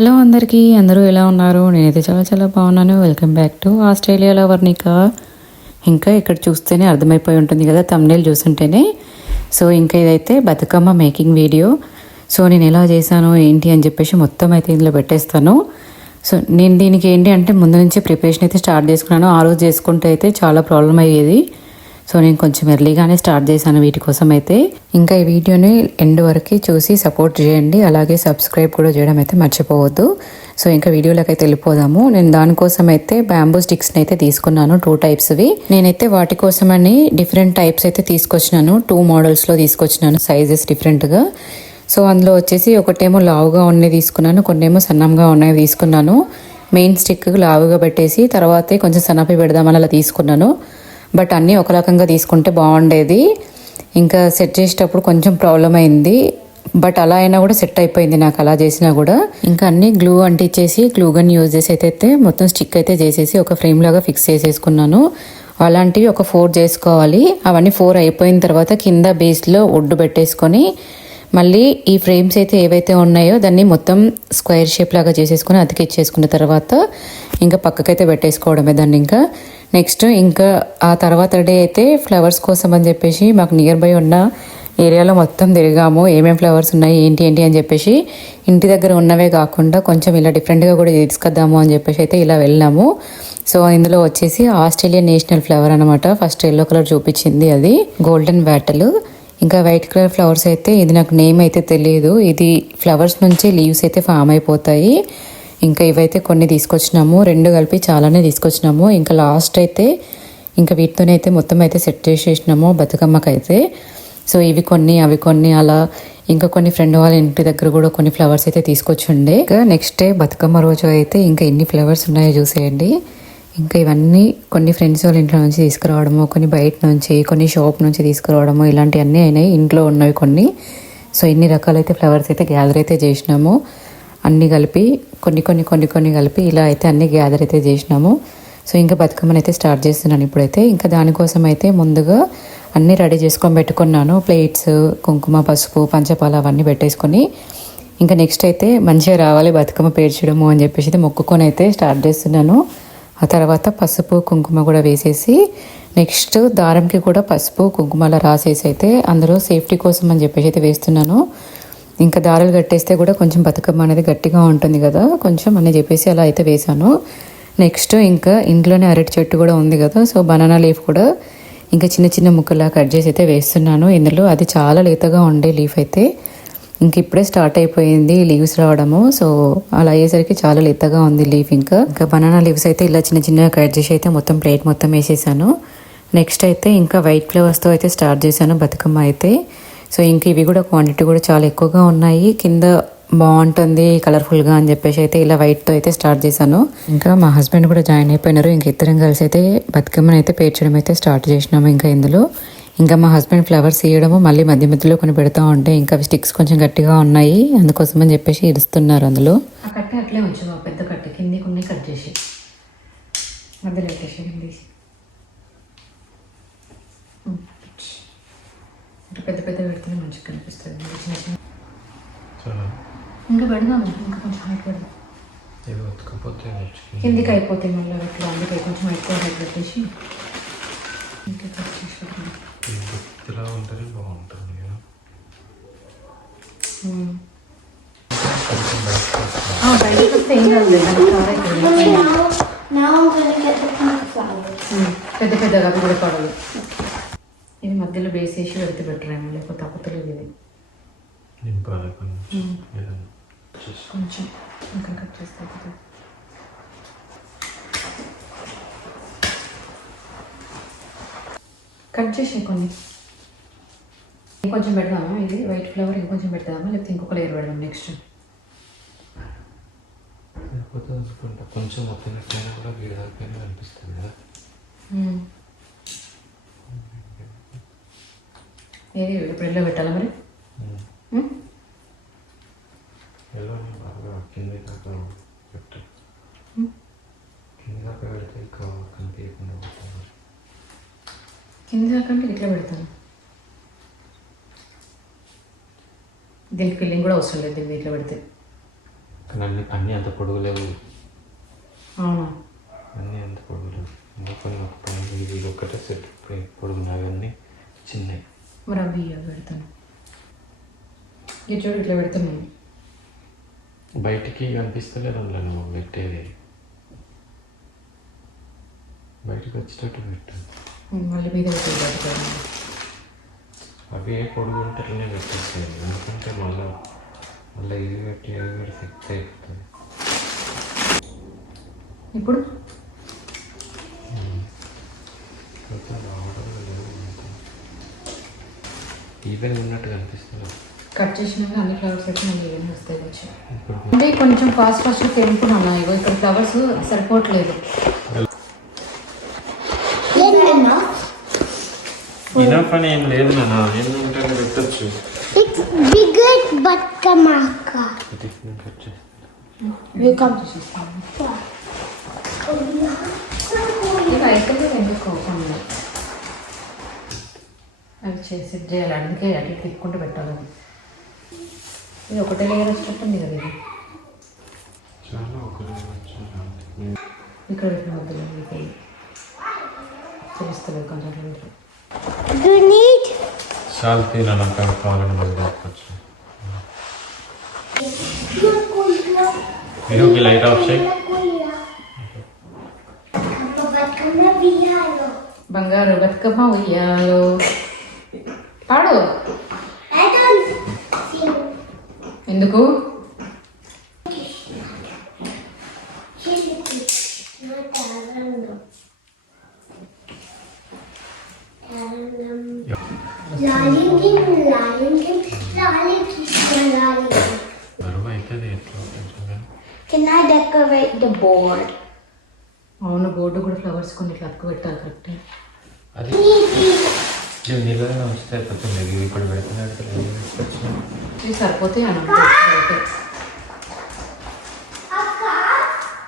Hello అందరికీ, అందరూ ఎలా ఉన్నారు? నేనైతే చాలా చాలా బాగున్నాను. వెల్కమ్ బ్యాక్ టు ఆస్ట్రేలియాలో వర్ణిక. ఇంకా ఇక్కడ చూస్తేనే అర్థమైపోయి ఉంటుంది కదా, థంబ్నెయిల్ చూస్తుంటేనే. సో ఇంకా ఇదైతే బతుకమ్మ మేకింగ్ వీడియో. సో నేను ఎలా చేశాను ఏంటి అని చెప్పేసి మొత్తం అయితే ఇందులో పెట్టేస్తాను. సో నేను దీనికి ఏంటి అంటే ముందు నుంచి ప్రిపరేషన్ అయితే స్టార్ట్ చేసుకున్నాను. ఆ రోజు చేసుకుంటే అయితే చాలా ప్రాబ్లం అయ్యేది. సో నేను కొంచెం ఎర్లీగానే స్టార్ట్ చేశాను వీటి కోసం అయితే. ఇంకా ఈ వీడియోని ఎండ్ వరకు చూసి సపోర్ట్ చేయండి, అలాగే సబ్స్క్రైబ్ కూడా చేయడం అయితే మర్చిపోవద్దు. సో ఇంకా వీడియోలోకి అయితే వెళ్ళిపోదాము. నేను దానికోసం అయితే బ్యాంబూ స్టిక్స్ని అయితే తీసుకున్నాను, 2 టైప్స్వి. నేనైతే వాటి కోసమని డిఫరెంట్ టైప్స్ అయితే తీసుకొచ్చినాను, 2 మోడల్స్లో తీసుకొచ్చినాను, సైజెస్ డిఫరెంట్గా. సో అందులో వచ్చేసి ఒకటేమో లావుగా ఉన్నవి తీసుకున్నాను, కొన్నేమో సన్నంగా ఉన్నవి తీసుకున్నాను. మెయిన్ స్టిక్ లావుగా పెట్టేసి తర్వాతే కొంచెం సన్నపి పెడదామని అలా తీసుకున్నాను. బట్ అన్నీ ఒక రకంగా తీసుకుంటే బాగుండేది. ఇంకా సెట్ చేసేటప్పుడు కొంచెం ప్రాబ్లం అయింది. బట్ అలా అయినా కూడా సెట్ అయిపోయింది నాకు, అలా చేసినా కూడా. ఇంకా అన్నీ గ్లూ అంటించేసి గ్లూ గన్ యూజ్ చేసి అయితే మొత్తం స్టిక్ అయితే చేసేసి ఒక ఫ్రేమ్ లాగా ఫిక్స్ చేసేసుకున్నాను. అలాంటివి ఒక 4 చేసుకోవాలి. అవన్నీ 4 అయిపోయిన తర్వాత కింద బేస్లో ఒడ్డు పెట్టేసుకొని మళ్ళీ ఈ ఫ్రేమ్స్ అయితే ఏవైతే ఉన్నాయో దాన్ని మొత్తం స్క్వేర్ షేప్ లాగా చేసేసుకుని అతికిచ్చేసుకున్న తర్వాత ఇంకా పక్కకైతే పెట్టేసుకోవడమే దాన్ని. ఇంకా నెక్స్ట్ ఇంకా ఆ తర్వాత డే అయితే ఫ్లవర్స్ కోసం అని చెప్పేసి మాకు నియర్ బై ఉన్న ఏరియాలో మొత్తం తిరిగాము, ఏమేమి ఫ్లవర్స్ ఉన్నాయి ఏంటి అని చెప్పేసి. ఇంటి దగ్గర ఉన్నవే కాకుండా కొంచెం ఇలా డిఫరెంట్గా కూడా తీసుకొద్దాము అని చెప్పేసి అయితే ఇలా వెళ్ళాము. సో ఇందులో వచ్చేసి ఆస్ట్రేలియన్ నేషనల్ ఫ్లవర్ అనమాట. ఫస్ట్ ఎల్లో కలర్ చూపించింది, అది గోల్డెన్ వ్యాటల్. ఇంకా వైట్ కలర్ ఫ్లవర్స్ అయితే, ఇది నాకు నేమ్ అయితే తెలియదు. ఇది ఫ్లవర్స్ నుంచి లీవ్స్ అయితే ఫామ్ అయిపోతాయి. ఇంకా ఇవైతే కొన్ని తీసుకొచ్చినాము, 2 కలిపి చాలానే తీసుకొచ్చినాము. ఇంకా లాస్ట్ అయితే ఇంకా వీటితోనే అయితే మొత్తం అయితే సెట్ చేసేసినాము బతుకమ్మకైతే. సో ఇవి కొన్ని అవి కొన్ని అలా. ఇంకా కొన్ని ఫ్రెండ్ వాళ్ళ ఇంటి దగ్గర కూడా కొన్ని ఫ్లవర్స్ అయితే తీసుకొచ్చుండే. ఇంకా నెక్స్ట్ డే బతుకమ్మ రోజు అయితే ఇంకా ఎన్ని ఫ్లవర్స్ ఉన్నాయో చూసేయండి. ఇంకా ఇవన్నీ కొన్ని ఫ్రెండ్స్ వాళ్ళ ఇంట్లో నుంచి తీసుకురావడము, కొన్ని బయట నుంచి, కొన్ని షాప్ నుంచి తీసుకురావడము, ఇలాంటివన్నీ అయినాయి. ఇంట్లో ఉన్నవి కొన్ని. సో ఇన్ని రకాలైతే ఫ్లవర్స్ అయితే గ్యాదర్ అయితే చేసినాము. అన్నీ కలిపి కొన్ని కొన్ని కొన్ని కొన్ని కలిపి ఇలా అయితే అన్నీ గ్యాదర్ అయితే చేసినాము. సో ఇంకా బతుకమ్మని అయితే స్టార్ట్ చేస్తున్నాను ఇప్పుడైతే. ఇంకా దానికోసం అయితే ముందుగా అన్నీ రెడీ చేసుకొని పెట్టుకున్నాను. ప్లేట్స్, కుంకుమ, పసుపు, పంచపాల అవన్నీ పెట్టేసుకొని ఇంకా నెక్స్ట్ అయితే మంచిగా రావాలి బతుకమ్మ పేర్చడము అని చెప్పేసి అయితే మొక్కుకొని అయితే స్టార్ట్ చేస్తున్నాను. ఆ తర్వాత పసుపు కుంకుమ కూడా వేసేసి నెక్స్ట్ దారంకి కూడా పసుపు కుంకుమలా రాసేసి అయితే అందులో సేఫ్టీ కోసం అని చెప్పేసి అయితే వేస్తున్నాను. ఇంకా దారాలు కట్టేస్తే కూడా కొంచెం బతుకమ్మ అనేది గట్టిగా ఉంటుంది కదా కొంచెం అని చెప్పేసి అలా అయితే వేసాను. నెక్స్ట్ ఇంకా ఇంట్లోనే అరటి చెట్టు కూడా ఉంది కదా, సో బనానా లీఫ్ కూడా ఇంకా చిన్న చిన్న ముక్కలా కట్ చేసి అయితే వేస్తున్నాను ఇందులో. అది చాలా లేతగా ఉండే లీఫ్ అయితే ఇంక ఇప్పుడే స్టార్ట్ అయిపోయింది లీవ్స్ రావడము. సో అలా అయ్యేసరికి చాలా లేతగా ఉంది లీఫ్. ఇంకా బనానా లీవ్స్ అయితే ఇలా చిన్న చిన్నగా కట్ చేసి అయితే మొత్తం ప్లేట్ మొత్తం వేసేసాను. నెక్స్ట్ అయితే ఇంకా వైట్ ఫ్లవర్స్తో అయితే స్టార్ట్ చేశాను బతుకమ్మ అయితే. సో ఇంక ఇవి కూడా క్వాంటిటీ కూడా చాలా ఎక్కువగా ఉన్నాయి, కింద బాగుంటుంది కలర్ఫుల్గా అని చెప్పేసి అయితే ఇలా వైట్తో అయితే స్టార్ట్ చేశాను. ఇంకా మా హస్బెండ్ కూడా జాయిన్ అయిపోయినారు. ఇంక ఇద్దరం కలిసి అయితే బతుకమ్మని అయితే పేర్చడం అయితే స్టార్ట్ చేసినాము. ఇంకా ఇందులో ఇంకా మా హస్బెండ్ ఫ్లవర్స్ ఇవ్వడము, మళ్ళీ మధ్య మధ్యలో కొన్ని పెడతా ఉంటే ఇంకా స్టిక్స్ కొంచెం గట్టిగా ఉన్నాయి, అందుకోసం అని చెప్పేసి ఇడుస్తున్నారు అందులో. ఆ కట్ట అట్లే ఉంచు, పెద్ద కట్ట కింది కొన్ని కట్ చేసి మధ్యలో పెట్టేసి పెద్ద పెద్ద పెడితేనే మంచిగా కనిపిస్తుంది. చిన్న చిన్న ఇంకా పెడదాము, ఇంకా కొంచెం హైట్ పెడదాం. కిందికి అయిపోతాయి మళ్ళీ అట్లా, అందుకే కొంచెం ఎక్కువ హైట్ పెట్టేసి ఇంకా కట్ చేసి పెడదాం. ఇలా ఉంటేనే బాగుంటుంది కదా. పెద్ద పెద్దగా కూడా పడదు. ఇది మధ్యలో బేస్ వేసి పెడితే బెటర్ ఏమో, లేకపోతే తప్పుతలేదు ఇది. కొంచెం ఇంకా కట్ చేస్తే కట్ చేసే కొన్ని ఇంకొంచెం పెడదామా, ఇది వైట్ ఫ్లవర్ ఇంకొంచెం పెడదామా, లేకపోతే ఇంకొక లేయర్ పెడదాం నెక్స్ట్. కొంచెం మొత్తం కూడా వీడియోపైన అనిపిస్తుంది కదా. ఏది ఇప్పుడు ఎల్లో పెట్టాలా మరి? ఎల్లో బాగా కింద దాకా పెట్టాలి, కింద దాకా పెడితే కనిపించకుండా పోతుంది. కింద దాకా అంటే ఇట్లా పెడతాను, దీనికి ఫిల్లింగ్ కూడా అవసరం లేదు, దీన్ని ఇట్లా పెడితే. కానీ అన్నీ అంత పొడుగు లేవు. అవునా? అన్నీ అంత పొడుగు లేవు. ఇంకా కొన్ని ఒక పైన ఇది ఒక్కటే సెట్ పొడుగు, అవన్నీ చిన్నవి. మరి అవి పెడతాను. ఇది చూడు ఇట్లా పెడుతున్నాను. బయటికి కనిపిస్తలేదు అందులో నువ్వు పెట్టేది. బయటకు వచ్చేటట్టు పెట్టాను. మళ్ళీ మీద పెడతాను. అవి ఏ పొడుగు ఉంటేనే పెట్టేస్తాయి, ఎందుకంటే మళ్ళీ ఇది పెట్టి అవి పెట్టి ఫిక్స్ అయిపోతుంది. ఇప్పుడు ఈవెన్ ఉన్నట్టు కనిపిస్తుంది. కట్ చేసినాక అన్ని ఫ్లవర్స్ పెట్టి మళ్ళీ ఈవెన్ వస్తాయి వచ్చి. అంటే కొంచెం ఫాస్ట్ తెంపుకున్నా. ఇగో ఇక్కడ ఫ్లవర్స్ సరిపోవట్లేదు. ఇనఫ్ అని ఏం లేదు నాన్న, ఏంటంటే పెట్టచ్చు. It's bigger Batkama. You come. ఇవి అయితే ఎందుకోకుండా అవి చేసి చేయాలి, అందుకే అట్లా తిప్పుకుంటూ పెట్టాలి. ఇది ఒకటే లేయర్ వచ్చేటట్టుంది కదా. ఇది చాలా ఇక్కడ పెట్టిన వద్దు తెలుస్తుంది కొంచెం. Do you need? చాలా తినాలి కావాలని మళ్ళీ చెప్పచ్చు. మీరు లైట్ ఆఫ్ చేయి. బంగారు బతుకమ్మ ఉయ్యాలో పాడు. ఎందుకు? బరువు అవుతుంది ఎట్లా కొంచెం. Can I decorate the board? అవును, బోర్డు కూడా ఫ్లవర్స్ కొన్ని ఇట్లా అతుకు పెట్టాలి కరెక్ట్. అది నీళ్ళలో వస్తే అయిపోతుంది. ఇప్పుడు పెడుతున్నాడు ఇవి సరిపోతాయి అన్న.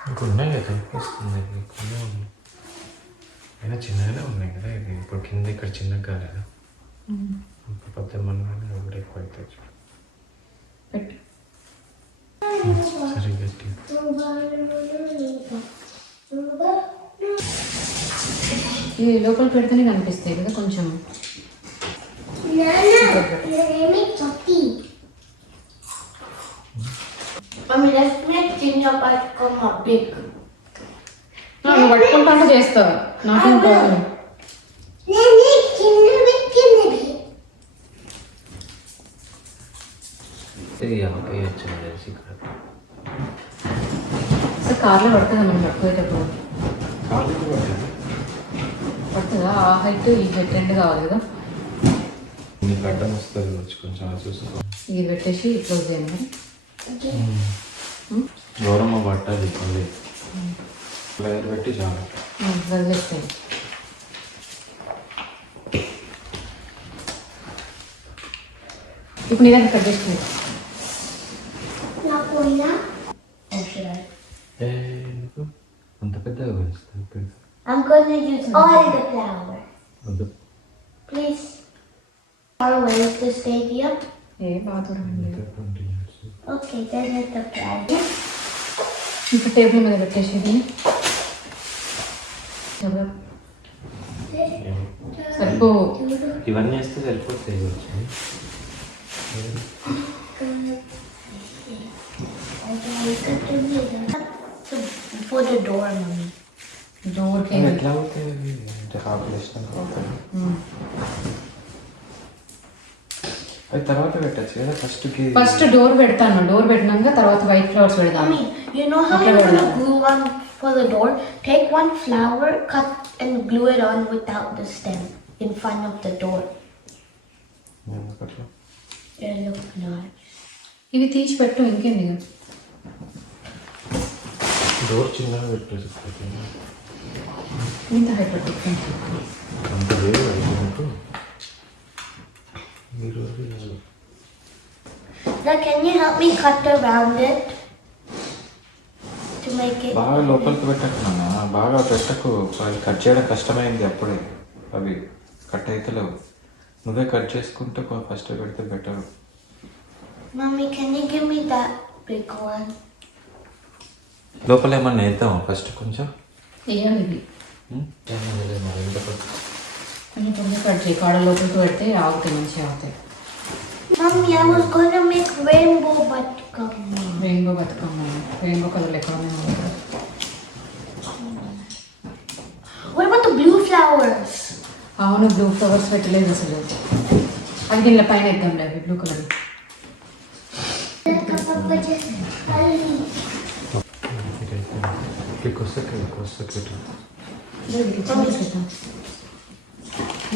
ఇంకా ఉన్నాయి కదా, వస్తుంది. కొన్ని ఉన్నాయి అయినా చిన్నగానే ఉన్నాయి కదా. ఇది ఇప్పుడు కింద ఇక్కడ చిన్నగా కాలేదా, ఇప్పుడు పెద్ద మనగానే కూడా ఎక్కువ అవుతాయి. పెట్టు. సరే గట్టి. ఇవి లోపల పెడితేనే కనిపిస్తాయి కదా కొంచెం. Let's make ginger Batkama big. నువ్వు పట్టుకుంటా చేస్తావు, నాకేం ప్రాబ్లం. ఇది ఆపేయచ్చు తెలిసి ఇక్కడ. సార్ కార్లో పడుతుందా మనం పట్టుకునేటప్పుడు? కాలేజీ పడుతుంది. పడుతుందా? ఆ హైట్ ఈ హైట్ రెండు కావాలి కదా. నీకు అడ్డం వస్తుంది వచ్చి కొంచెం అది చూసుకో. ఇది పెట్టేసి క్లోజ్ చేయండి. గౌరమ్మ పట్టాలి మళ్ళీ లేయర్ పెట్టి చాలా వదిలేస్తాయి. ఇప్పుడు నీ దగ్గర కట్ చేసుకుంది. ఎందుకు అంత పెద్దగా పెంచుతుంది? I'm going to use all the flour. వద్దు. Please. Far away is the stadium. ఏ బాగా దూరం లేదు. 20 years. Okay, then it's the flour. ఇప్పుడు టేబుల్ మీద పెట్టేసి ఇది సరిపో. ఇవన్నీ వేస్తే సరిపోతాయి వచ్చి. For the door, mommy. డోర్కి ఎట్లా అవుతాయి అంటే ఆపరేషన్ అవుతాయి. అది తర్వాత పెట్టచ్చు కదా. ఫస్ట్ డోర్ పెడతాను. డోర్ పెట్టినాక తర్వాత వైట్ ఫ్లవర్స్ పెడతాను. Mommy, you know how you're gonna glue on for the door? Take one flower, cut and glue it on without the stem in front of the door. It looks nice. ఇవి తీసి పెట్టు, ఇంకేంది. Door చిన్నగా పెట్టేసి ఇంత height పెట్టు. అంత వేరు అనుకుంటూ మీరు. Now can you help me cut around it to make it? బాగా లోపలికి పెట్టకున్నా, బాగా పెట్టకు. అది కట్ చేయడం కష్టమైంది అప్పుడే. అవి కట్ అవుతలేవు. నువ్వే కట్ చేసుకుంటే ఫస్ట్ పెడితే better. Mommy, can you give me that big one? లోపల ఏమన్నా వేద్దాం ఫస్ట్ కొంచెం వేయాలి ఇది కొంచెం కొంచెం కట్ చేయి కాడ లోపలికి పెడితే ఆగుతాయి మంచిగా ఆగుతాయి. Mommy, I was going to make rainbow batkama. Rainbow Bathukamma rainbow colour ఎక్కడ ఉన్నాయి? What about the blue flowers? అవును బ్లూ ఫ్లవర్స్ పెట్టలేదు అసలు. అది దీనిలో పైన ఇద్దాం లేదు బ్లూ కలర్.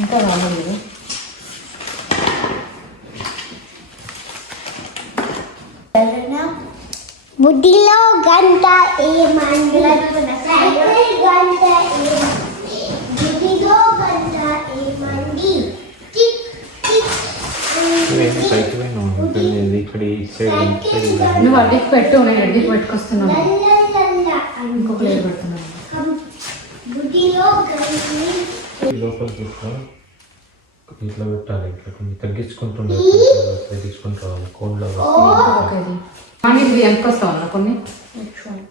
ఇంకా రాలేదు. Budilo ganta mandi. Ganta Budilo ganta mandi. Tik tik. పైకి పోయినా ఇక్కడ ఈ సైడ్ నువ్వు అడ్డికి పెట్టు, నేను అడ్డికి పెట్టుకొస్తున్నాను. ఇంకొక లేయర్ పెడుతున్నాను. Budilo ganti. లోపల చూస్తా ఇట్లా పెట్టాలి. ఇట్లా కొంచెం తగ్గించుకుంటుండే తగ్గించుకుంటూ రావాలి కోల్డ్లో. ఓకే ఇది కానీ ఇది ఎంత వస్తావు కొన్ని Which one?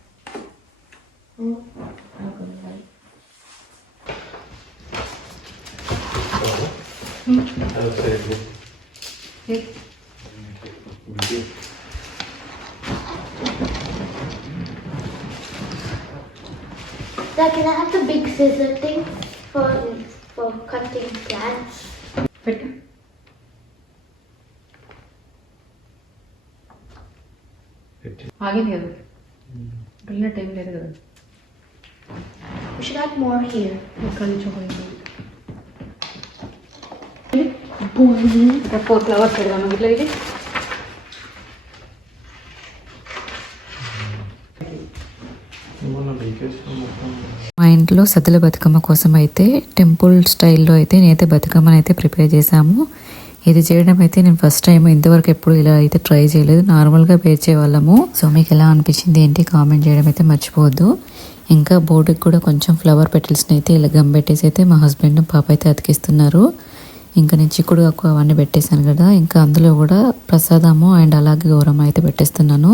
Dad, can I have the big scissor thing for cutting plants? పెట్టు. ఆగింది కదా, వెళ్ళిన టైం లేదు కదా. We should add more here. ఇక్కడ నుంచి పోయింది. 4 ఫ్లవర్స్ పెడదాము ఇట్లా. ఇది మా ఇంట్లో సద్దుల బతుకమ్మ కోసం అయితే టెంపుల్ స్టైల్లో అయితే నేనైతే బతుకమ్మని అయితే ప్రిపేర్ చేశాము. ఇది చేయడం అయితే నేను ఫస్ట్ టైం, ఇంతవరకు ఎప్పుడు ఇలా అయితే ట్రై చేయలేదు. నార్మల్గా పేర్చే వాళ్ళము. సో మీకు ఎలా అనిపించింది ఏంటి కామెంట్ చేయడం అయితే మర్చిపోవద్దు. ఇంకా బోర్డుకి కూడా కొంచెం ఫ్లవర్ పెటల్స్ని అయితే ఇలా గమ్ పెట్టేసి అయితే మా హస్బెండ్ పాప అయితే అతికిస్తున్నారు. ఇంకా నేను చిక్కుడు అవన్నీ పెట్టేశాను కదా, ఇంకా అందులో కూడా ప్రసాదము అండ్ అలాగే గౌరమ్మ అయితే పెట్టేస్తున్నాను.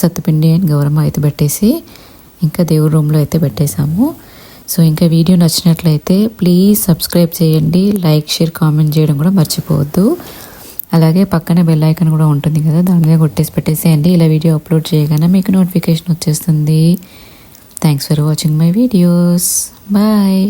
సత్తుపిండి అండ్ గౌరమ్మ అయితే పెట్టేసి ఇంకా దేవుడి రూమ్లో అయితే పెట్టేశాము. సో ఇంకా వీడియో నచ్చినట్లయితే ప్లీజ్ సబ్స్క్రైబ్ చేయండి, లైక్ షేర్ కామెంట్ చేయడం కూడా మర్చిపోవద్దు. అలాగే పక్కనే బెల్ ఐకాన్ కూడా ఉంటుంది కదా, దాని మీద కొట్టేసి పెట్టేసేయండి. ఇలా వీడియో అప్లోడ్ చేయగానే మీకు నోటిఫికేషన్ వచ్చేస్తుంది. Thanks for watching my videos. Bye.